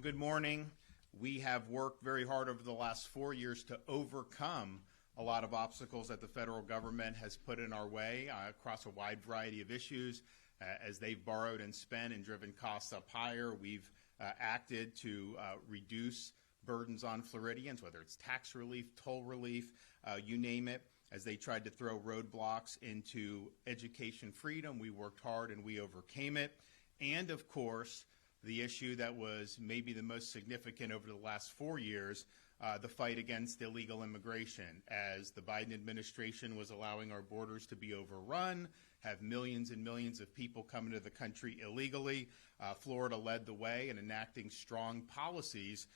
Well, good morning. We have worked very hard over the last 4 years to overcome a lot of obstacles that the federal government has put in our way across a wide variety of issues. As they've borrowed and spent and driven costs up higher, we've acted to reduce burdens on Floridians, whether it's tax relief, toll relief, you name it. As they tried to throw roadblocks into education freedom, we worked hard and we overcame it. And of course, the issue that was maybe the most significant over the last 4 years, the fight against illegal immigration, as the Biden administration was allowing our borders to be overrun, have millions and millions of people coming to the country illegally. Florida led the way in enacting strong policies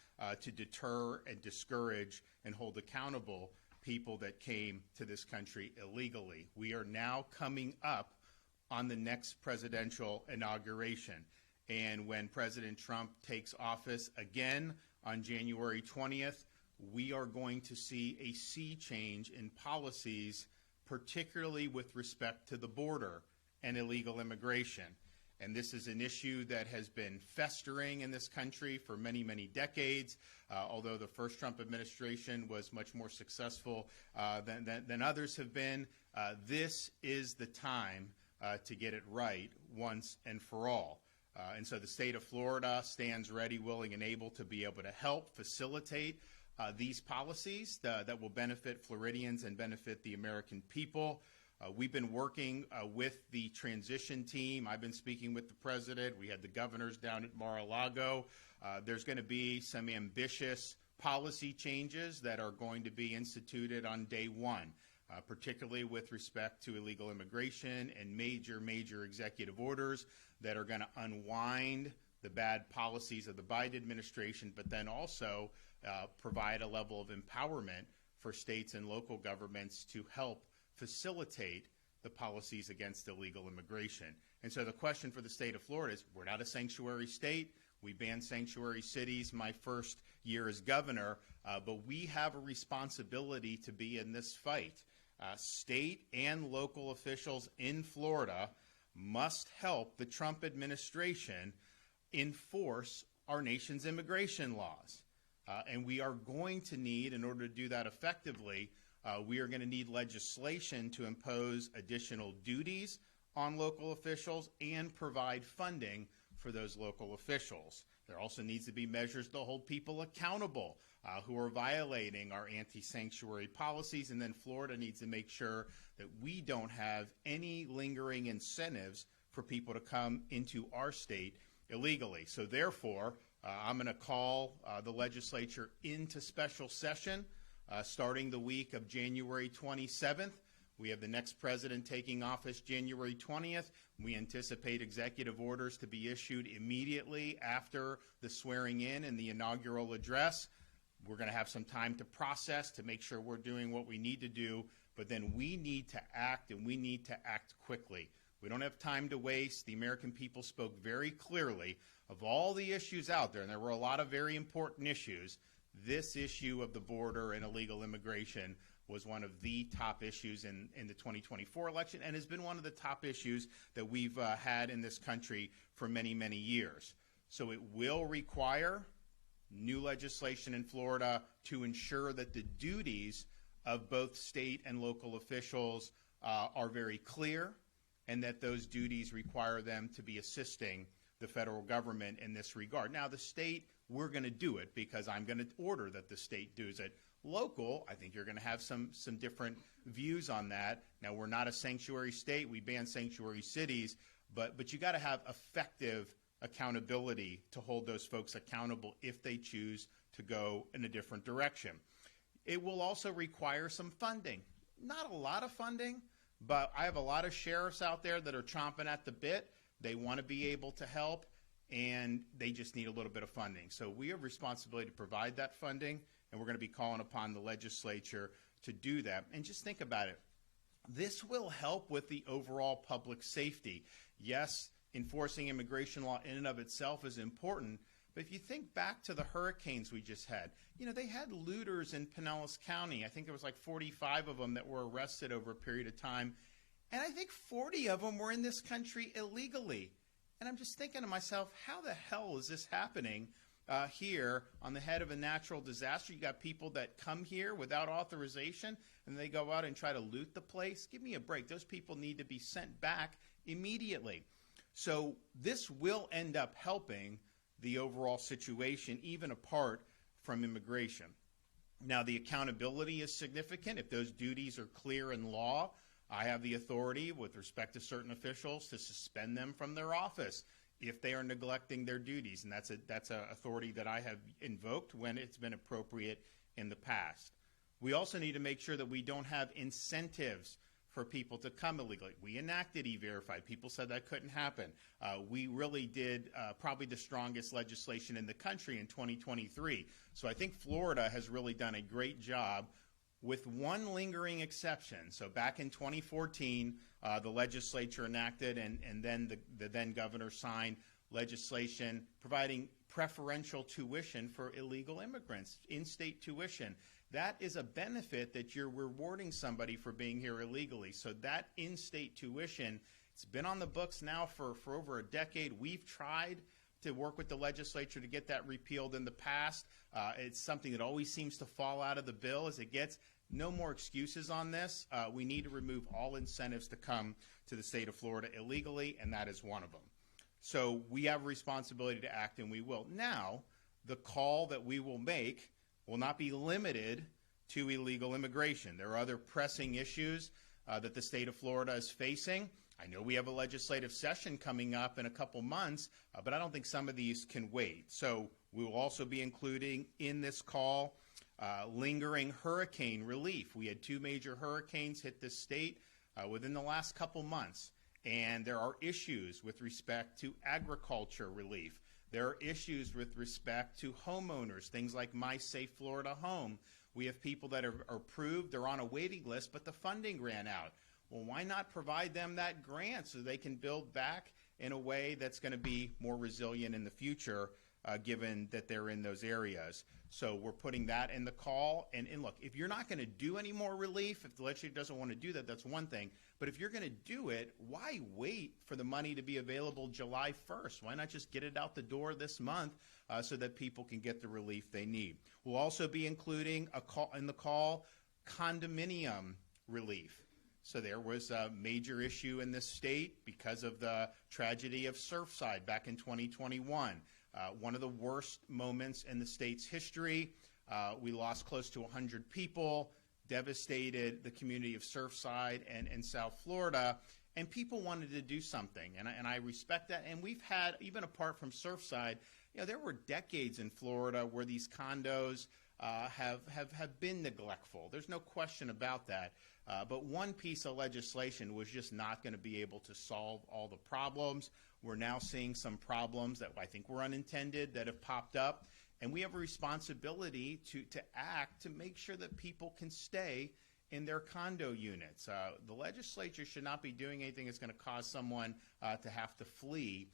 to deter and discourage and hold accountable people that came to this country illegally. We are now coming up on the next presidential inauguration. And when President Trump takes office again on January 20th, we are going to see a sea change in policies, particularly with respect to the border and illegal immigration. And this is an issue that has been festering in this country for many, many decades. Although the first Trump administration was much more successful than others have been, this is the time to get it right once and for all. And so the state of Florida stands ready, willing, and able to be able to help facilitate these policies that will benefit Floridians and benefit the American people. We've been working with the transition team. I've been speaking with the president. We had the governors down at Mar-a-Lago. There's going to be some ambitious policy changes that are going to be instituted on day one, particularly with respect to illegal immigration and major executive orders that are going to unwind the bad policies of the Biden administration, but then also provide a level of empowerment for states and local governments to help facilitate the policies against illegal immigration. And so the question for the state of Florida is, we're not a sanctuary state. We banned sanctuary cities my first year as governor, but we have a responsibility to be in this fight. State and local officials in Florida must help the Trump administration enforce our nation's immigration laws. And we are going to need, in order to do that effectively, we are going to need legislation to impose additional duties on local officials and provide funding for those local officials. There also needs to be measures to hold people accountable who are violating our anti-sanctuary policies. And then Florida needs to make sure that we don't have any lingering incentives for people to come into our state illegally. So therefore, I'm going to call the legislature into special session starting the week of January 27th. We have the next president taking office January 20th. We anticipate executive orders to be issued immediately after the swearing in and the inaugural address. We're going to have some time to process to make sure we're doing what we need to do, but then we need to act, and we need to act quickly. We don't have time to waste. The American people spoke very clearly of all the issues out there, and there were a lot of very important issues. This issue of the border and illegal immigration was one of the top issues in the 2024 election and has been one of the top issues that we've had in this country for many, many years. So it will require new legislation in Florida to ensure that the duties of both state and local officials are very clear, and that those duties require them to be assisting the federal government in this regard. Now, the state, we're going to do it because I'm going to order that the state does it. Local, I think you're going to have some different views on that. Now, we're not a sanctuary state. We ban sanctuary cities, but you got to have effective accountability to hold those folks accountable if they choose to go in a different direction. It will also require some funding. Not a lot of funding, but I have a lot of sheriffs out there that are chomping at the bit. They want to be able to help, and they just need a little bit of funding. So we have responsibility to provide that funding, and we're going to be calling upon the legislature to do that. And just think about it. This will help with the overall public safety. Yes, enforcing immigration law in and of itself is important, but if you think back to the hurricanes we just had, they had looters in Pinellas County. I think there was like 45 of them that were arrested over a period of time. And I think 40 of them were in this country illegally. And I'm just thinking to myself, how the hell is this happening here on the head of a natural disaster. You got people that come here without authorization and they go out and try to loot the place. Give me a break. Those people need to be sent back immediately. So this will end up helping the overall situation, even apart from immigration. Now, the accountability is significant. If those duties are clear in law, I have the authority with respect to certain officials to suspend them from their office if they are neglecting their duties, and that's an authority that I have invoked when it's been appropriate in the past. We also need to make sure that we don't have incentives for people to come illegally. We enacted E-Verify. People said that couldn't happen. We really did probably the strongest legislation in the country in 2023. So I think Florida has really done a great job, with one lingering exception. So back in 2014, the legislature enacted and then the then governor signed legislation providing preferential tuition for illegal immigrants, in-state tuition. That is a benefit that you're rewarding somebody for being here illegally. So that in-state tuition, it's been on the books now for over a decade. We've tried to work with the legislature to get that repealed in the past. It's something that always seems to fall out of the bill as it gets. No more excuses on this. We need to remove all incentives to come to the state of Florida illegally, and that is one of them. So we have a responsibility to act, and we will. Now, the call that we will make will not be limited to illegal immigration. There are other pressing issues that the state of Florida is facing. I know we have a legislative session coming up in a couple months, but I don't think some of these can wait. So we will also be including in this call lingering hurricane relief. We had 2 major hurricanes hit this state within the last couple months, and there are issues with respect to agriculture relief. There are issues with respect to homeowners, things like My Safe Florida Home. We have people that are approved, they're on a waiting list, but the funding ran out. Well, why not provide them that grant so they can build back in a way that's going to be more resilient in the future, given that they're in those areas? So we're putting that in the call. And look, if you're not going to do any more relief, if the legislature doesn't want to do that, that's one thing. But if you're going to do it, why wait for the money to be available July 1st? Why not just get it out the door this month so that people can get the relief they need? We'll also be including a call in the call condominium relief. So there was a major issue in this state because of the tragedy of Surfside back in 2021. One of the worst moments in the state's history. We lost close to 100 people, devastated the community of Surfside and South Florida, and people wanted to do something, and I respect that. And we've had, even apart from Surfside, there were decades in Florida where these condos have been neglectful. There's no question about that. But one piece of legislation was just not going to be able to solve all the problems. We're now seeing some problems that I think were unintended that have popped up, and we have a responsibility to act to make sure that people can stay in their condo units. The legislature should not be doing anything that's going to cause someone to have to flee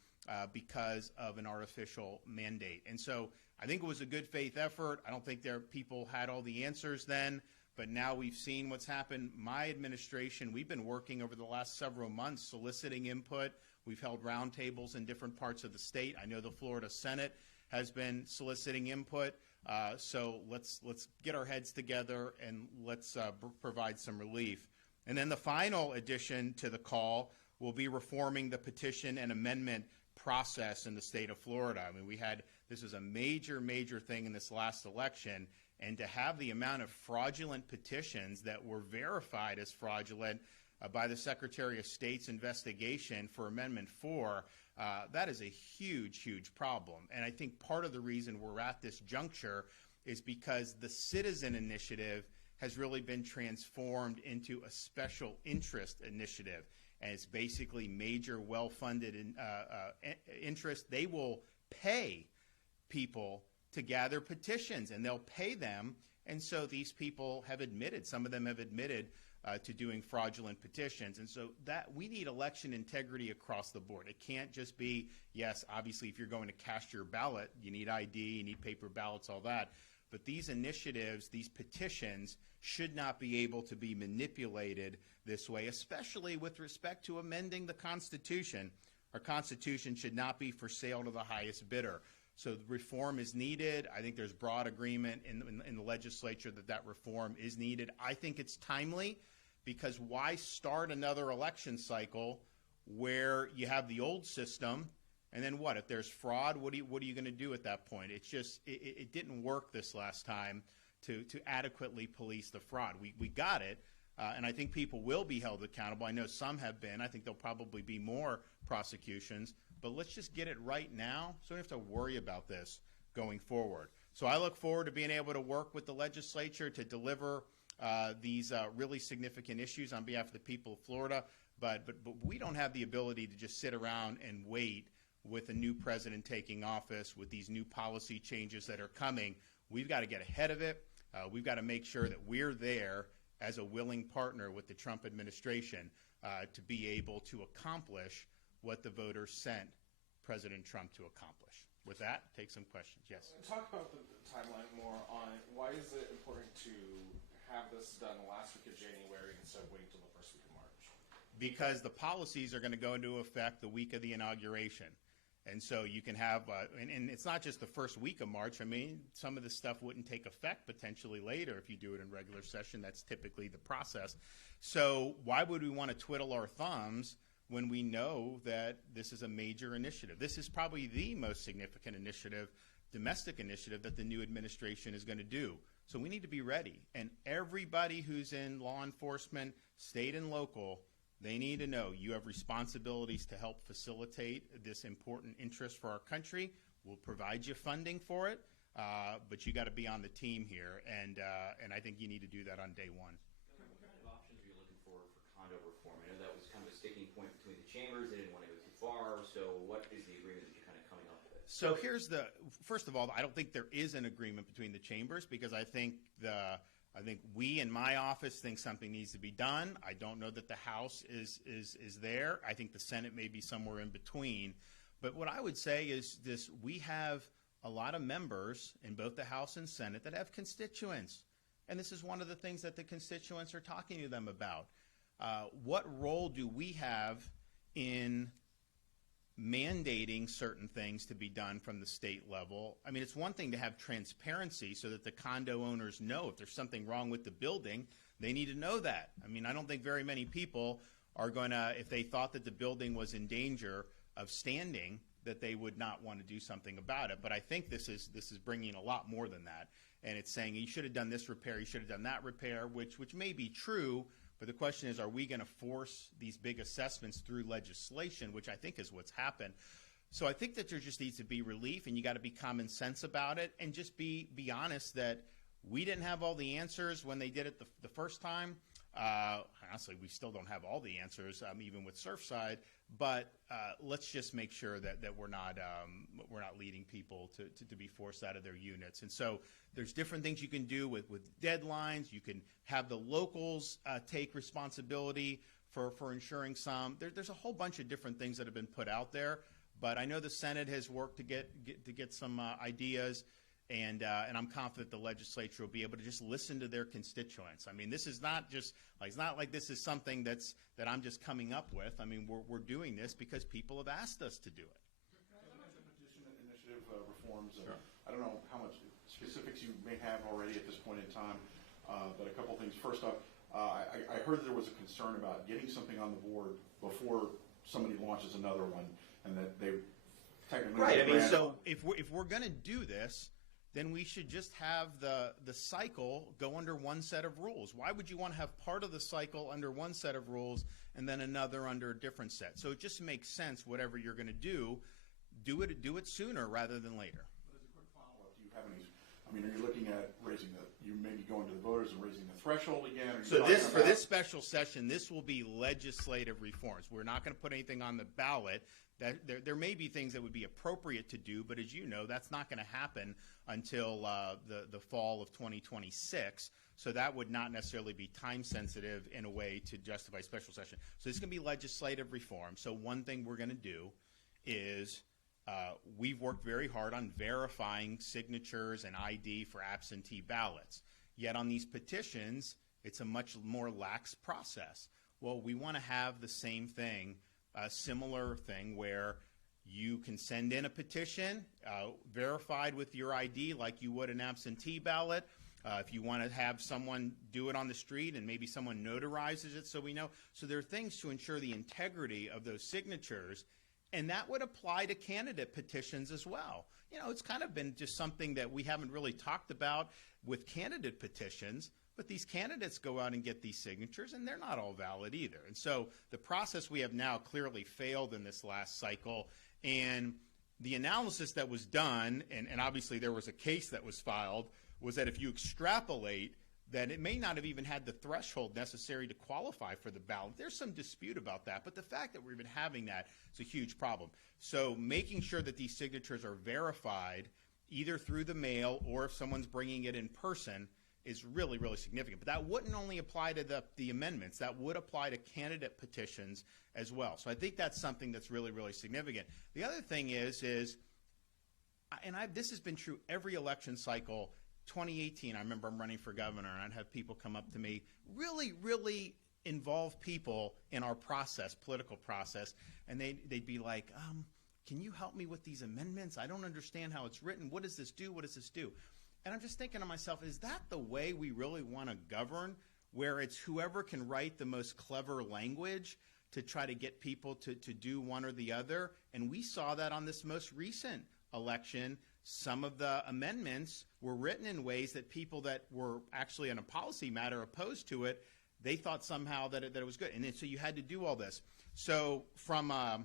because of an artificial mandate. And so I think it was a good faith effort. I don't think people had all the answers then, but now we've seen what's happened. My administration, we've been working over the last several months soliciting input. We've held roundtables in different parts of the state. I know the Florida Senate has been soliciting input. So let's get our heads together and let's provide some relief. And then the final addition to the call will be reforming the petition and amendment process in the state of Florida. I mean, this was a major thing in this last election, and to have the amount of fraudulent petitions that were verified as fraudulent by the Secretary of State's investigation for Amendment 4, that is a huge problem. And I think part of the reason we're at this juncture is because the citizen initiative has really been transformed into a special interest initiative. And it's basically major, well-funded interest. They will pay people to gather petitions, and they'll pay them. And so these people have admitted, some of them have admitted to doing fraudulent petitions. And so that we need election integrity across the board. It can't just be, yes, obviously if you're going to cast your ballot, you need ID, you need paper ballots, all that. But these initiatives, these petitions, should not be able to be manipulated this way, especially with respect to amending the Constitution. Our Constitution should not be for sale to the highest bidder. So reform is needed. I think there's broad agreement in the legislature that reform is needed. I think it's timely because why start another election cycle where you have the old system and then what? If there's fraud, what are you going to do at that point? It's just it didn't work this last time to adequately police the fraud. We got it, and I think people will be held accountable. I know some have been. I think there'll probably be more prosecutions. But let's just get it right now so we don't have to worry about this going forward. So I look forward to being able to work with the legislature to deliver these really significant issues on behalf of the people of Florida. But we don't have the ability to just sit around and wait with a new president taking office, with these new policy changes that are coming. We've got to get ahead of it. We've got to make sure that we're there as a willing partner with the Trump administration to be able to accomplish what the voters sent President Trump to accomplish. With that, take some questions. Yes? Talk about the timeline more on why is it important to have this done the last week of January instead of waiting until the first week of March? Because the policies are going to go into effect the week of the inauguration. And so you can have, and it's not just the first week of March. I mean, some of this stuff wouldn't take effect potentially later if you do it in regular session. That's typically the process. So why would we want to twiddle our thumbs when we know that this is a major initiative? This is probably the most significant initiative, domestic initiative, that the new administration is going to do. So we need to be ready. And everybody who's in law enforcement, state and local, they need to know you have responsibilities to help facilitate this important interest for our country. We'll provide you funding for it, but you got to be on the team here. And I think you need to do that on day one. Sticking point between the chambers. They didn't want to go too far. So what is the agreement that you're kind of coming up with? So here's first of all, I don't think there is an agreement between the chambers because I think we in my office think something needs to be done. I don't know that the House is there. I think the Senate may be somewhere in between. But what I would say is this: we have a lot of members in both the House and Senate that have constituents. And this is one of the things that the constituents are talking to them about. What role do we have in mandating certain things to be done from the state level? I mean, it's one thing to have transparency so that the condo owners know if there's something wrong with the building, they need to know that. I mean, I don't think very many people are going to, if they thought that the building was in danger of standing, that they would not want to do something about it. But I think this is bringing a lot more than that. And it's saying you should have done this repair, you should have done that repair, which may be true. But the question is, are we going to force these big assessments through legislation, which I think is what's happened. So I think that there just needs to be relief, and you got to be common sense about it and just be honest that we didn't have all the answers when they did it the first time. Honestly, we still don't have all the answers, even with Surfside. But let's just make sure that we're not leading people to be forced out of their units. And so there's different things you can do with deadlines. You can have the locals take responsibility for ensuring some. There's a whole bunch of different things that have been put out there. But I know the Senate has worked to get some ideas. And I'm confident the legislature will be able to just listen to their constituents. I mean, this is not just it's not like this is something that I'm just coming up with. I mean, we're doing this because people have asked us to do it. Petition initiative reforms. Sure. I don't know how much specifics you may have already at this point in time, but a couple things. First off, I heard there was a concern about getting something on the board before somebody launches another one, and that they technically right. I mean, so if we're going to do this, then we should just have the cycle go under one set of rules. Why would you want to have part of the cycle under one set of rules and then another under a different set? So it just makes sense, whatever you're going to do it sooner rather than later. But as a quick follow-up, do you have any, I mean, are you looking at you maybe going to the voters and raising the threshold again? So for this special session, this will be legislative reforms. We're not going to put anything on the ballot. There may be things that would be appropriate to do, but as you know, that's not going to happen until the fall of 2026. So that would not necessarily be time sensitive in a way to justify special session. So this is going to be legislative reform. So one thing we're going to do is we've worked very hard on verifying signatures and ID for absentee ballots. Yet on these petitions, it's a much more lax process. Well, we want to have the same thing, a similar thing where You can send in a petition verified with your ID like you would an absentee ballot. If you want to have someone do it on the street and maybe someone notarizes it so we know. So there are things to ensure the integrity of those signatures, and that would apply to candidate petitions as well. You know, it's kind of been just something that we haven't really talked about with candidate petitions, but these candidates go out and get these signatures, and they're not all valid either. And so the process we have now clearly failed in this last cycle, and the analysis that was done, and obviously there was a case that was filed, was that if you extrapolate, that it may not have even had the threshold necessary to qualify for the ballot. There's some dispute about that, but the fact that we're even having that is a huge problem. So making sure that these signatures are verified either through the mail or if someone's bringing it in person is really, really significant. But that wouldn't only apply to the amendments. That would apply to candidate petitions as well. So I think that's something that's really, really significant. The other thing is this has been true every election cycle. 2018, I remember I'm running for governor, and I'd have people come up to me, really, really involved people in our process, political process, and they'd be like, can you help me with these amendments? I don't understand how it's written. What does this do? What does this do? And I'm just thinking to myself, is that the way we really want to govern, where it's whoever can write the most clever language to try to get people to do one or the other? And we saw that on this most recent election. Some of the amendments were written in ways that people that were actually on a policy matter opposed to it, they thought somehow that it was good. And then, so you had to do all this. So from a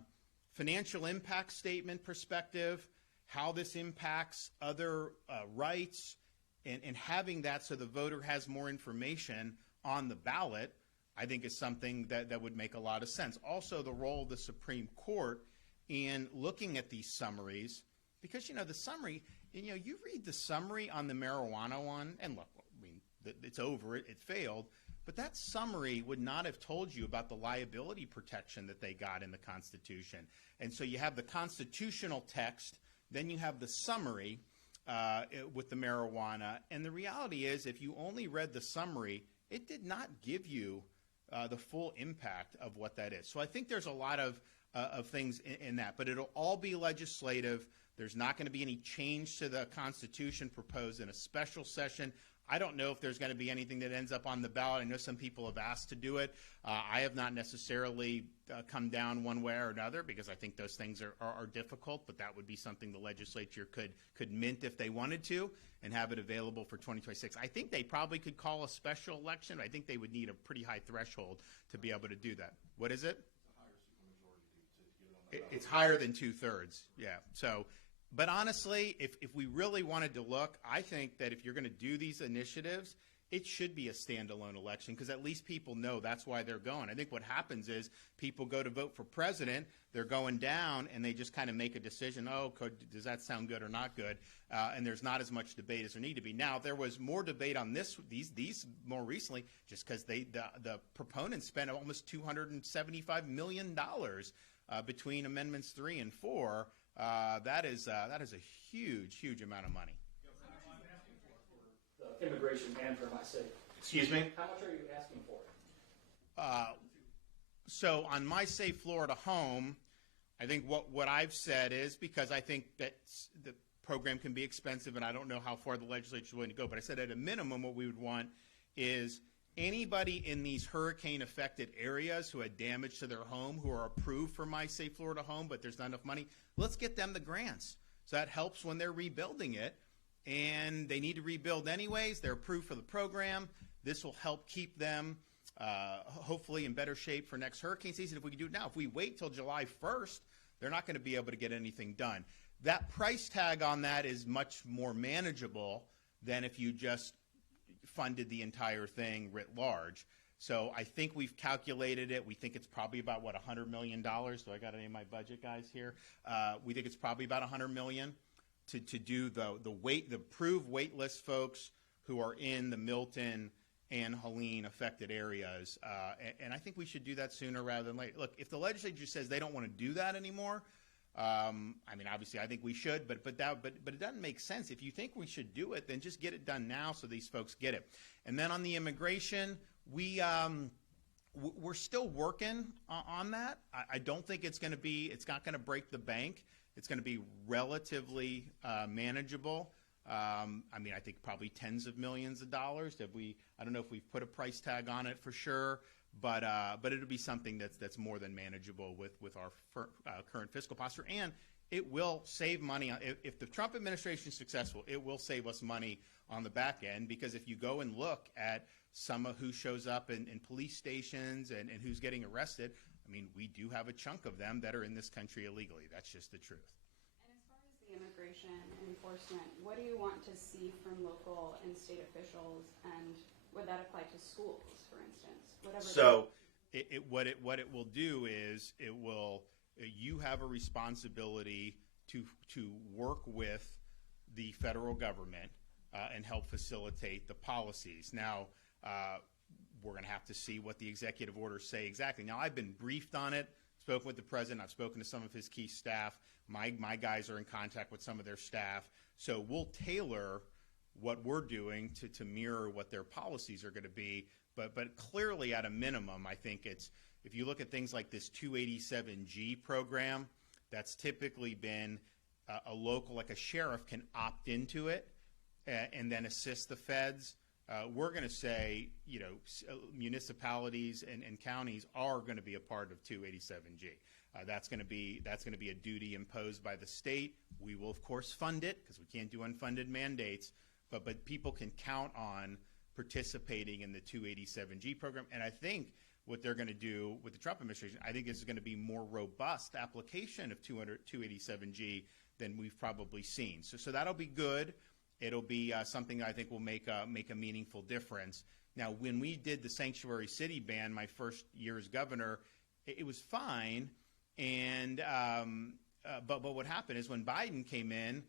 financial impact statement perspective, how this impacts other rights, and having that so the voter has more information on the ballot, I think is something that would make a lot of sense. Also, the role of the Supreme Court in looking at these summaries, because, the summary, you read the summary on the marijuana one, and look, I mean, it's over, it failed, but that summary would not have told you about the liability protection that they got in the Constitution. And so you have the constitutional text, then you have the summary with the marijuana, and the reality is if you only read the summary, it did not give you the full impact of what that is. So I think there's a lot of things in that, but it'll all be legislative. There's not going to be any change to the Constitution proposed in a special session. I don't know if there's going to be anything that ends up on the ballot. I know some people have asked to do it. I have not necessarily come down one way or another because I think those things are difficult, but that would be something the legislature could mint if they wanted to and have it available for 2026. I think they probably could call a special election. I think they would need a pretty high threshold to be able to do that. What is it? It's higher than 2/3. Yeah. So, but honestly, if we really wanted to look, I think that if you're going to do these initiatives, it should be a standalone election because at least people know that's why they're going. I think what happens is people go to vote for president, they're going down, and they just kind of make a decision, does that sound good or not good? And there's not as much debate as there need to be. Now, there was more debate on these more recently just because the proponents spent almost $275 million between Amendments 3 and 4. That is a huge, huge amount of money. The immigration ban for my sake. Excuse me? How much are you asking for? So on My Safe Florida Home, I think what I've said is, because I think that the program can be expensive and I don't know how far the legislature is willing to go, but I said at a minimum what we would want is anybody in these hurricane-affected areas who had damage to their home who are approved for My Safe Florida Home, but there's not enough money, let's get them the grants. So that helps when they're rebuilding it, and they need to rebuild anyways. They're approved for the program. This will help keep them hopefully in better shape for next hurricane season if we can do it now. If we wait till July 1st, they're not going to be able to get anything done. That price tag on that is much more manageable than if you just funded the entire thing writ large. So I think we've calculated it. We think it's probably about, $100 million? Do I got any of my budget guys here? We think it's probably about $100 million to do the approved wait list folks who are in the Milton and Helene affected areas. And I think we should do that sooner rather than later. Look, if the legislature says they don't want to do that anymore, obviously I think we should, but it doesn't make sense. If you think we should do it, then just get it done now so these folks get it. And then on the immigration, we We're still working on that. I don't think it's not going to break the bank. It's going to be relatively manageable. I mean, I think probably tens of millions of dollars. I don't know if we've put a price tag on it for sure, but it'll be something that's more than manageable with our current fiscal posture, and it will save money. If the Trump administration is successful, it will save us money on the back end, because if you go and look at some of who shows up in police stations and who's getting arrested, I mean, we do have a chunk of them that are in this country illegally. That's just the truth. And as far as the immigration enforcement, what do you want to see from local and state officials, and would that apply to schools, for instance? So what it will do is you have a responsibility to work with the federal government and help facilitate the policies. Now, we're going to have to see what the executive orders say exactly. Now, I've been briefed on it, spoken with the president, I've spoken to some of his key staff. My guys are in contact with some of their staff. So we'll tailor what we're doing to mirror what their policies are going to be. But clearly, at a minimum, I think if you look at things like this 287G program, that's typically been a local, like a sheriff can opt into it and then assist the feds. We're going to say, municipalities and counties are going to be a part of 287G. That's going to be a duty imposed by the state. We will, of course, fund it, because we can't do unfunded mandates. But people can count on participating in the 287G program. And I think what they're going to do with the Trump administration, I think this is going to be more robust application of 287G than we've probably seen. So that'll be good. It'll be something I think will make a meaningful difference. Now, when we did the sanctuary city ban my first year as governor, it was fine. And but what happened is when Biden came in,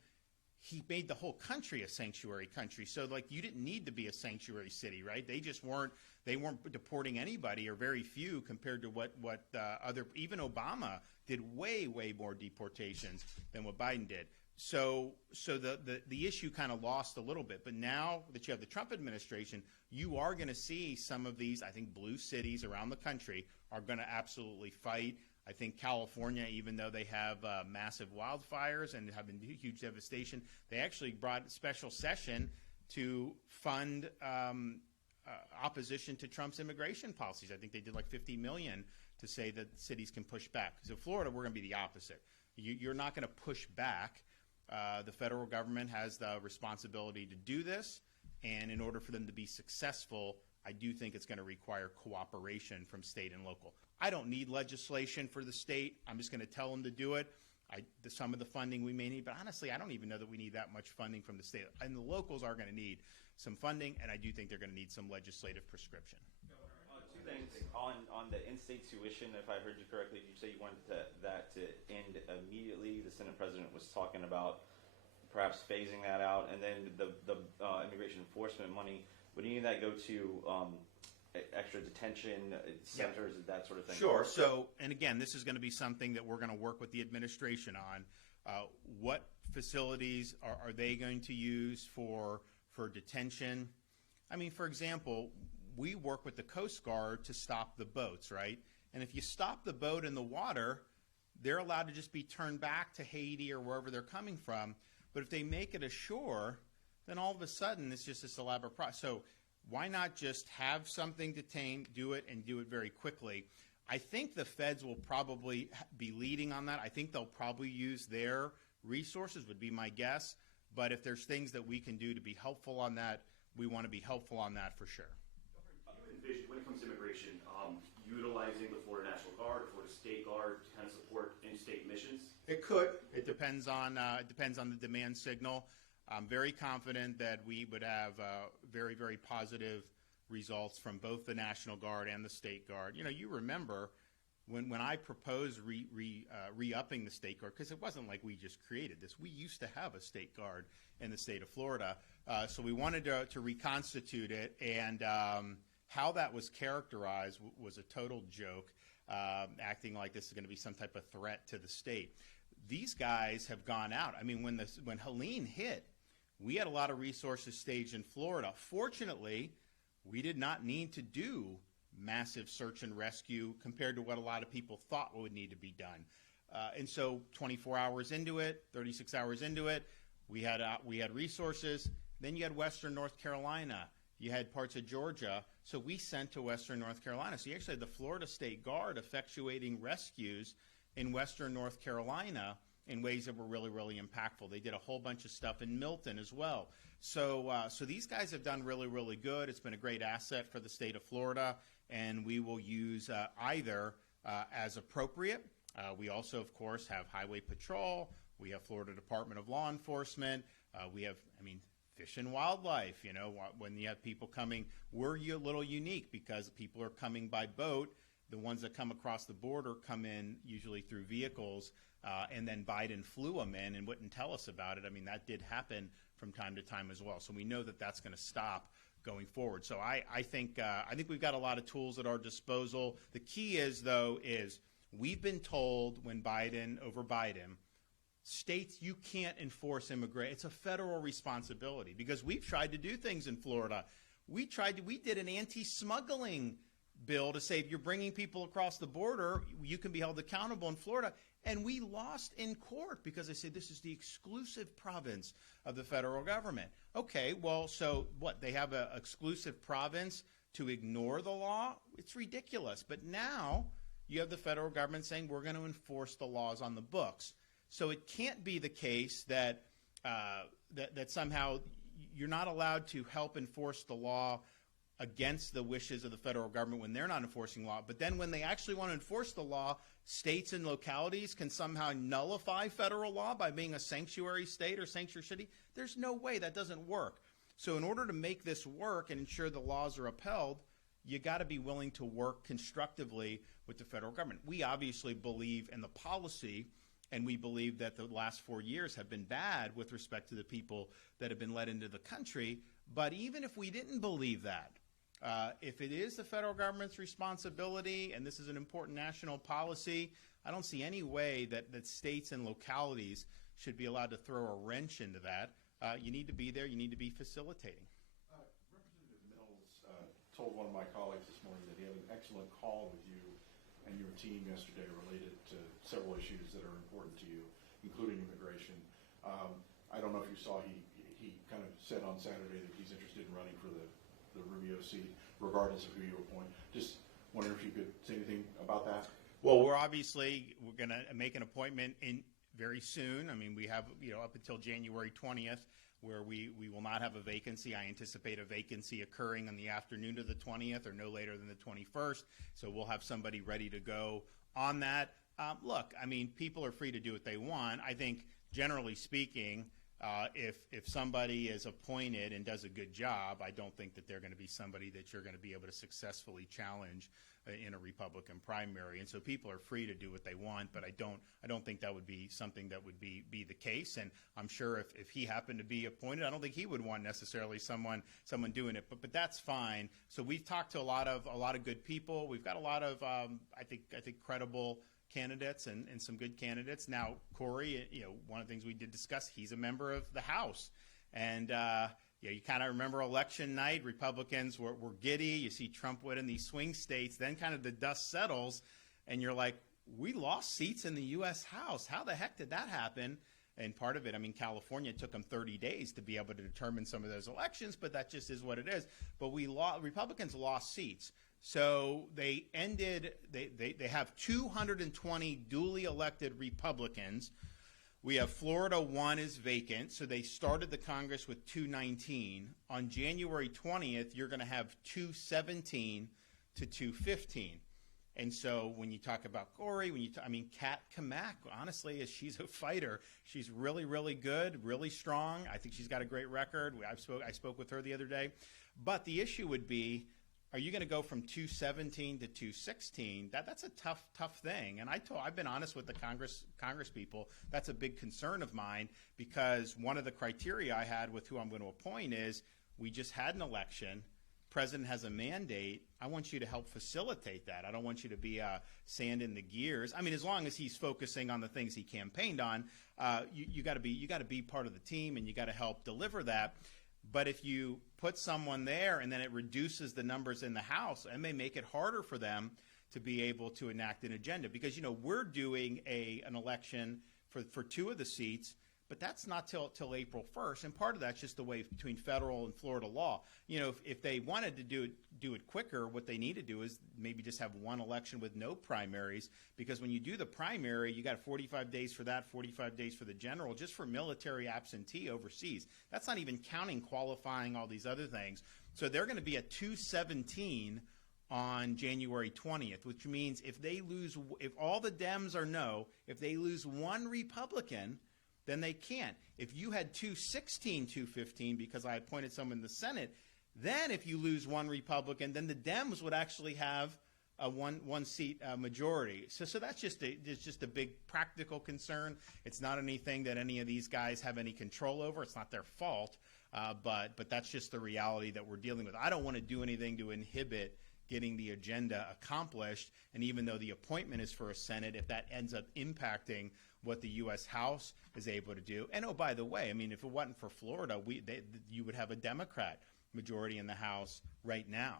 he made the whole country a sanctuary country. So, like, you didn't need to be a sanctuary city, right? They weren't deporting anybody, or very few, compared to what even Obama did way more deportations than what Biden did. So the issue kind of lost a little bit. But now that you have the Trump administration, you are going to see some of these, I think, blue cities around the country are going to absolutely fight. I think California, even though they have massive wildfires and have been huge devastation, they actually brought a special session to fund opposition to Trump's immigration policies. I think they did like $50 million to say that cities can push back. Because in Florida, we're going to be the opposite. You're not going to push back. The federal government has the responsibility to do this, and in order for them to be successful, I do think it's going to require cooperation from state and local. I don't need legislation for the state. I'm just going to tell them to do it. Some of the funding we may need, but honestly, I don't even know that we need that much funding from the state. And the locals are going to need some funding, and I do think they're going to need some legislative prescription. Two things on the in-state tuition. If I heard you correctly, did you say you wanted that to end immediately? The Senate President was talking about perhaps phasing that out, and then the immigration enforcement money. Would any of that go to extra detention centers, that sort of thing? Sure. So, and again, this is going to be something that we're going to work with the administration on. What facilities are they going to use for detention? I mean, for example, we work with the Coast Guard to stop the boats, right? And if you stop the boat in the water, they're allowed to just be turned back to Haiti or wherever they're coming from. But if they make it ashore, then all of a sudden it's just this elaborate process. So why not just have something detained, do it, and do it very quickly? I think the feds will probably be leading on that. I think they'll probably use their resources, would be my guess. But if there's things that we can do to be helpful on that, we want to be helpful on that for sure. Do you envision, when it comes to immigration, utilizing the Florida National Guard, Florida State Guard to kind of support in-state missions? It could. It depends on the demand signal. I'm very confident that we would have very positive results from both the National Guard and the State Guard. You remember when I proposed re-upping the State Guard, because it wasn't like we just created this. We used to have a State Guard in the state of Florida. So we wanted to reconstitute it, and how that was characterized was a total joke, acting like this is going to be some type of threat to the state. These guys have gone out. I mean, when Helene hit, we had a lot of resources staged in Florida. Fortunately, we did not need to do massive search and rescue compared to what a lot of people thought would need to be done. And so 24 hours into it, 36 hours into it, we had resources. Then you had Western North Carolina. You had parts of Georgia. So we sent to Western North Carolina. So you actually had the Florida State Guard effectuating rescues in Western North Carolina in ways that were really, really impactful. They did a whole bunch of stuff in Milton as well. So these guys have done really, really good. It's been a great asset for the state of Florida, and we will use either as appropriate. We also, of course, have Highway Patrol. We have Florida Department of Law Enforcement. We have, Fish and Wildlife. You know, when you have people coming, we're a little unique because people are coming by boat. The ones that come across the border come in usually through vehicles, and then Biden flew them in and wouldn't tell us about it. That did happen from time to time as well. So we know that that's going to stop going forward. So I think we've got a lot of tools at our disposal. The key is, though, we've been told when Biden, states, you can't enforce immigration. It's a federal responsibility because we've tried to do things in Florida. We did an anti-smuggling bill to say if you're bringing people across the border, you can be held accountable in Florida. And we lost in court because they said this is the exclusive province of the federal government. Okay, well, so what? They have an exclusive province to ignore the law? It's ridiculous. But now you have the federal government saying we're going to enforce the laws on the books. So it can't be the case that that somehow you're not allowed to help enforce the law against the wishes of the federal government when they're not enforcing law. But then when they actually want to enforce the law, states and localities can somehow nullify federal law by being a sanctuary state or sanctuary city. There's no way that doesn't work. So in order to make this work and ensure the laws are upheld, you got to be willing to work constructively with the federal government. We obviously believe in the policy, and we believe that the last 4 years have been bad with respect to the people that have been let into the country. But even if we didn't believe that, if it is the federal government's responsibility and this is an important national policy, I don't see any way that states and localities should be allowed to throw a wrench into that. You need to be there. You need to be facilitating. Representative Mills told one of my colleagues this morning that he had an excellent call with you and your team yesterday related to several issues that are important to you, including immigration. I don't know if you saw, he kind of said on Saturday that he's interested in running for the Rubio seat, regardless of who you appoint. Just wondering if you could say anything about that. Well, we're going to make an appointment in very soon. We have up until January 20th where we will not have a vacancy. I anticipate a vacancy occurring on the afternoon of the 20th or no later than the 21st. So we'll have somebody ready to go on that. Look, people are free to do what they want. I think generally speaking, if somebody is appointed and does a good job, I don't think that they're going to be somebody that you're going to be able to successfully challenge in a Republican primary. And so people are free to do what they want, but I don't think that would be something that would be the case. And I'm sure if he happened to be appointed, I don't think he would want necessarily someone doing it. But that's fine. So we've talked to a lot of good people. We've got a lot of I think credible candidates and some good candidates. Now, Corey, one of the things we did discuss, he's a member of the House. And you kind of remember election night, Republicans were giddy. You see Trump win in these swing states. Then kind of the dust settles, and you're like, we lost seats in the U.S. House. How the heck did that happen? And part of it, California took them 30 days to be able to determine some of those elections, but that just is what it is. But Republicans lost seats. So they have 220 duly elected Republicans. We have Florida 1 is vacant, so they started the Congress with 219. On January 20th, you're going to have 217 to 215. And so when you talk about Corey, Kat Kamak, honestly, she's a fighter. She's really, really good, really strong. I think she's got a great record. I spoke with her the other day. But the issue would be, are you going to go from 217 to 216? That's a tough thing. And I've been honest with the Congress people. That's a big concern of mine because one of the criteria I had with who I'm going to appoint is we just had an election. President has a mandate. I want you to help facilitate that. I don't want you to be sand in the gears. As long as he's focusing on the things he campaigned on, you got to be part of the team and you got to help deliver that. But if you put someone there and then it reduces the numbers in the House, it may make it harder for them to be able to enact an agenda. Because, we're doing an election for 2 of the seats, but that's not till April 1st. And part of that's just the way between federal and Florida law. If they wanted to do it quicker, what they need to do is maybe just have one election with no primaries, because when you do the primary, you got 45 days for that, 45 days for the general, just for military absentee overseas. That's not even counting qualifying, all these other things. So they're going to be at 217 on January 20th, which means if all the Dems are no, if they lose one Republican, then they can't. If you had 216, 215, because I appointed someone in the Senate, then if you lose one Republican, then the Dems would actually have a one seat majority. So that's just a big practical concern. It's not anything that any of these guys have any control over. It's not their fault, but that's just the reality that we're dealing with. I don't want to do anything to inhibit getting the agenda accomplished, and even though the appointment is for a Senate, if that ends up impacting what the U.S. House is able to do. And, oh, by the way, if it wasn't for Florida, you would have a Democrat majority in the House right now,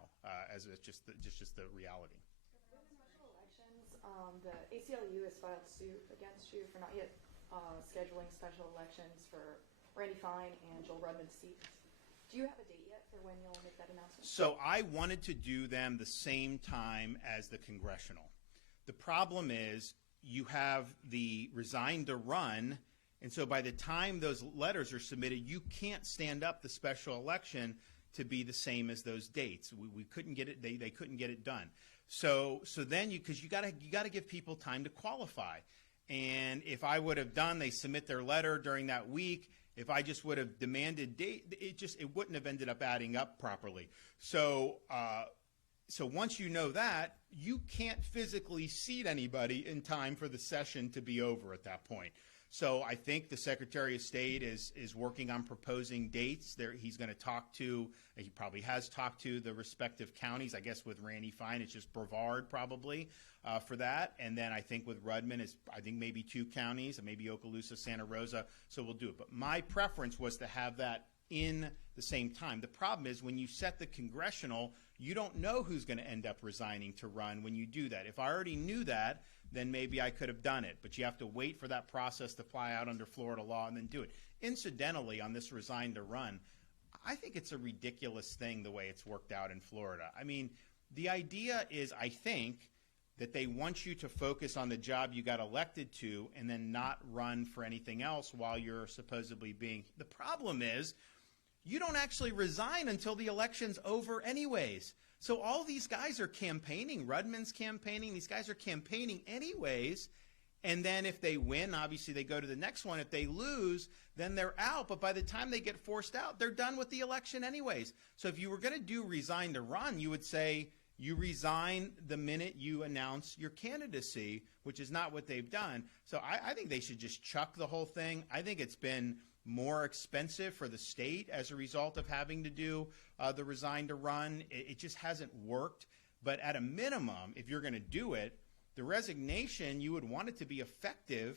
as it's just the reality. For the special elections, the ACLU has filed suit against you for not yet scheduling special elections for Randy Fine and Joel Rudman's seats. Do you have a date yet for when you'll make that announcement? So I wanted to do them the same time as the congressional. The problem is you have the resign to run, and so by the time those letters are submitted, you can't stand up the special election to be the same as those dates. We couldn't get it. They couldn't get it done. So then because you got to give people time to qualify. And if I would have done, they submit their letter during that week. If I just would have demanded date, it wouldn't have ended up adding up properly. So once you know that, you can't physically seat anybody in time for the session to be over at that point. So I think the Secretary of State is working on proposing dates. He's going to he probably has talked to the respective counties. I guess with Randy Fine, it's just Brevard probably for that. And then I think with Rudman, I think maybe 2 counties, maybe Okaloosa, Santa Rosa. So we'll do it. But my preference was to have that in the same time. The problem is when you set the congressional, you don't know who's going to end up resigning to run when you do that. If I already knew that, then maybe I could have done it. But you have to wait for that process to fly out under Florida law and then do it. Incidentally, on this resign to run, I think it's a ridiculous thing the way it's worked out in Florida. The idea is, I think, that they want you to focus on the job you got elected to and then not run for anything else while you're supposedly being. The problem is you don't actually resign until the election's over anyways. So all these guys are campaigning. Rudman's campaigning. These guys are campaigning anyways. And then if they win, obviously they go to the next one. If they lose, then they're out. But by the time they get forced out, they're done with the election anyways. So if you were going to do resign to run, you would say you resign the minute you announce your candidacy, which is not what they've done. So I think they should just chuck the whole thing. I think it's been more expensive for the state as a result of having to do the resign to run. It just hasn't worked. But at a minimum, if you're going to do it, the resignation, you would want it to be effective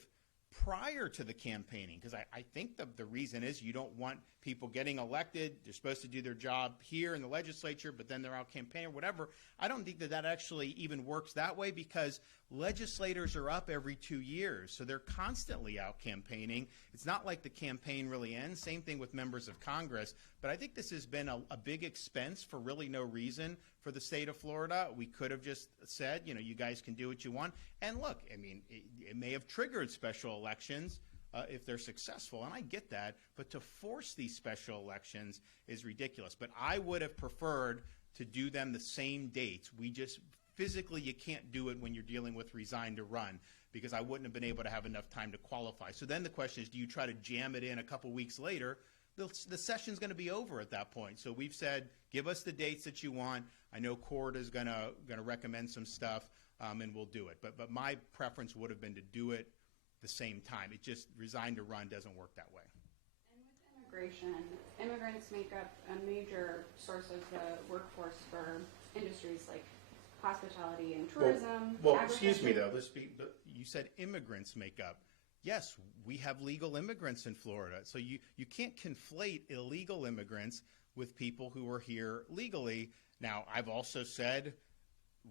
prior to the campaigning, because I think the reason is you don't want people getting elected. They're supposed to do their job here in the legislature, but then they're out campaigning or whatever. I don't think that actually even works that way, because legislators are up every 2 years, so they're constantly out campaigning. It's not like the campaign really ends. Same thing with members of Congress. But I think this has been a big expense for really no reason for the state of Florida. We could have just said, you guys can do what you want. And look, it may have triggered special elections if they're successful, and I get that. But to force these special elections is ridiculous. But I would have preferred to do them the same dates. We just physically, you can't do it when you're dealing with resign to run, because I wouldn't have been able to have enough time to qualify. So then the question is, do you try to jam it in a couple weeks later? The session's going to be over at that point. So we've said, give us the dates that you want. I know Court is going to recommend some stuff, and we'll do it. But my preference would have been to do it the same time. It just, resign to run doesn't work that way. And with immigration, immigrants make up a major source of the workforce for industries like hospitality and tourism. Well, excuse me, though. You said immigrants make up. Yes, we have legal immigrants in Florida. So you can't conflate illegal immigrants with people who are here legally. Now, I've also said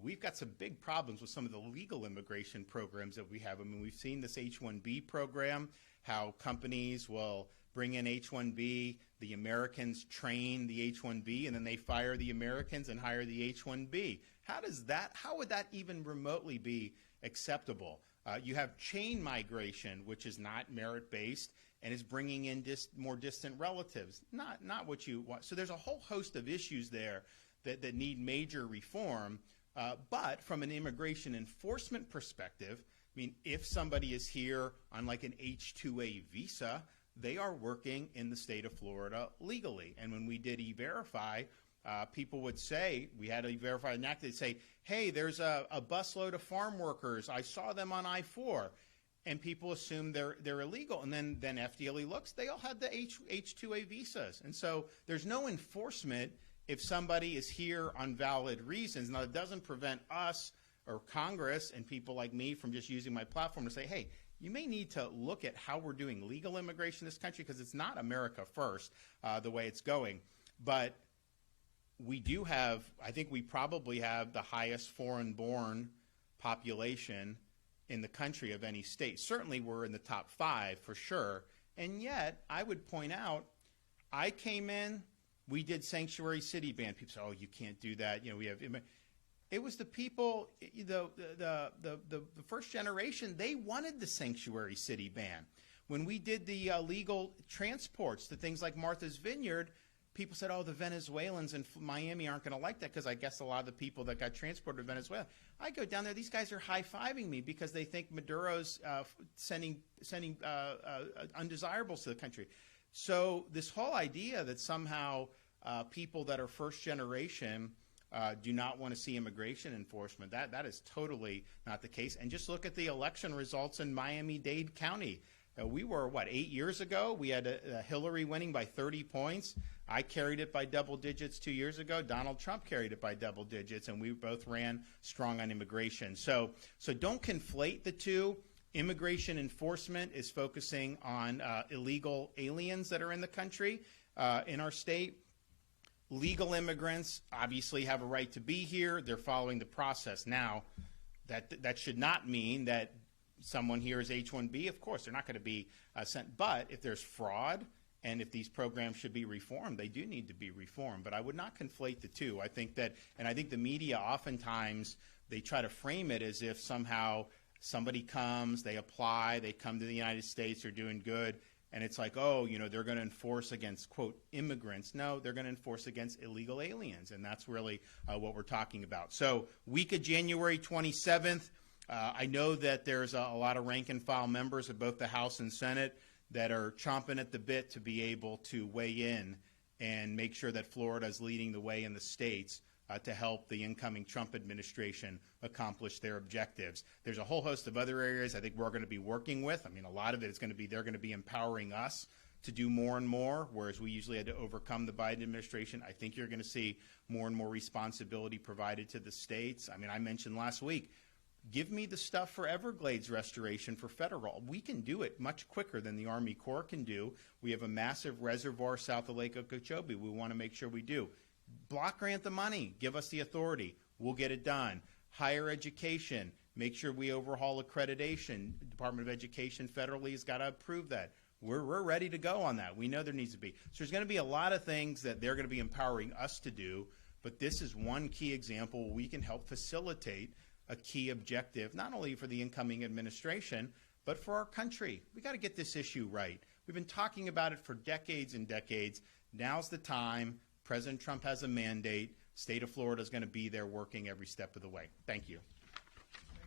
we've got some big problems with some of the legal immigration programs that we have. I mean, we've seen this H-1B program, how companies will bring in H-1B, the Americans train the H-1B, and then they fire the Americans and hire the H-1B. How would that even remotely be acceptable? You have chain migration, which is not merit-based and is bringing in more distant relatives. Not what you want. So there's a whole host of issues there that need major reform. But from an immigration enforcement perspective, I mean, if somebody is here on like an H-2A visa, they are working in the state of Florida legally. And when we did E-Verify, people would say, we had E-Verify Enact, they'd say, hey, there's a busload of farm workers. I saw them on I-4. And people assume they're illegal. And then FDLE looks, they all had the H-2A visas. And so there's no enforcement if somebody is here on valid reasons. Now, it doesn't prevent us or Congress and people like me from just using my platform to say, hey, you may need to look at how we're doing legal immigration in this country, because it's not America first the way it's going. But we do have, I think we probably have the highest foreign-born population in the country of any state. Certainly we're in the top 5 for sure. And yet, I would point out, I came in, we did sanctuary city ban. People say, oh, you can't do that. You know, we have. It was the people, the first generation, they wanted the sanctuary city ban. When we did the legal transports to things like Martha's Vineyard, people said, oh, the Venezuelans in Miami aren't going to like that, because I guess a lot of the people that got transported to Venezuela. I go down there, these guys are high-fiving me because they think Maduro's sending undesirables to the country. So this whole idea that somehow people that are first generation do not want to see immigration enforcement, that is totally not the case. And just look at the election results in Miami-Dade County. We were, 8 years ago? We had Hillary winning by 30 points. I carried it by double digits 2 years ago. Donald Trump carried it by double digits, and we both ran strong on immigration. So don't conflate the two. Immigration enforcement is focusing on illegal aliens that are in the country, in our state. Legal immigrants obviously have a right to be here. They're following the process. Now, that should not mean that someone here is H-1B. Of course, they're not going to be sent. But if there's fraud and if these programs should be reformed, they do need to be reformed. But I would not conflate the two. I think the media oftentimes, they try to frame it as if somehow somebody comes, they apply, they come to the United States, they're doing good. And it's like, oh, they're going to enforce against, quote, immigrants. No, they're going to enforce against illegal aliens. And that's really what we're talking about. So week of January 27th, I know that there's a lot of rank and file members of both the House and Senate that are chomping at the bit to be able to weigh in and make sure that Florida is leading the way in the states to help the incoming Trump administration accomplish their objectives. There's a whole host of other areas I think we're going to be working with. I mean, a lot of it is going to be, they're going to be empowering us to do more and more, whereas we usually had to overcome the Biden administration. I think you're going to see more and more responsibility provided to the states. I mean, I mentioned last week, give me the stuff for Everglades restoration for federal. We can do it much quicker than the Army Corps can do. We have a massive reservoir south of Lake Okeechobee. We want to make sure we do. Block grant the money. Give us the authority. We'll get it done. Higher education. Make sure we overhaul accreditation. Department of Education federally has got to approve that. We're ready to go on that. We know there needs to be. So there's going to be a lot of things that they're going to be empowering us to do, but this is one key example where we can help facilitate a key objective, not only for the incoming administration, but for our country. We got to get this issue right. We've been talking about it for decades and decades. Now's the time. President Trump has a mandate. State of Florida is going to be there working every step of the way. Thank you. Thank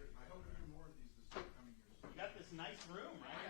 you. I hope to do more of these this coming years. You got this nice room, right?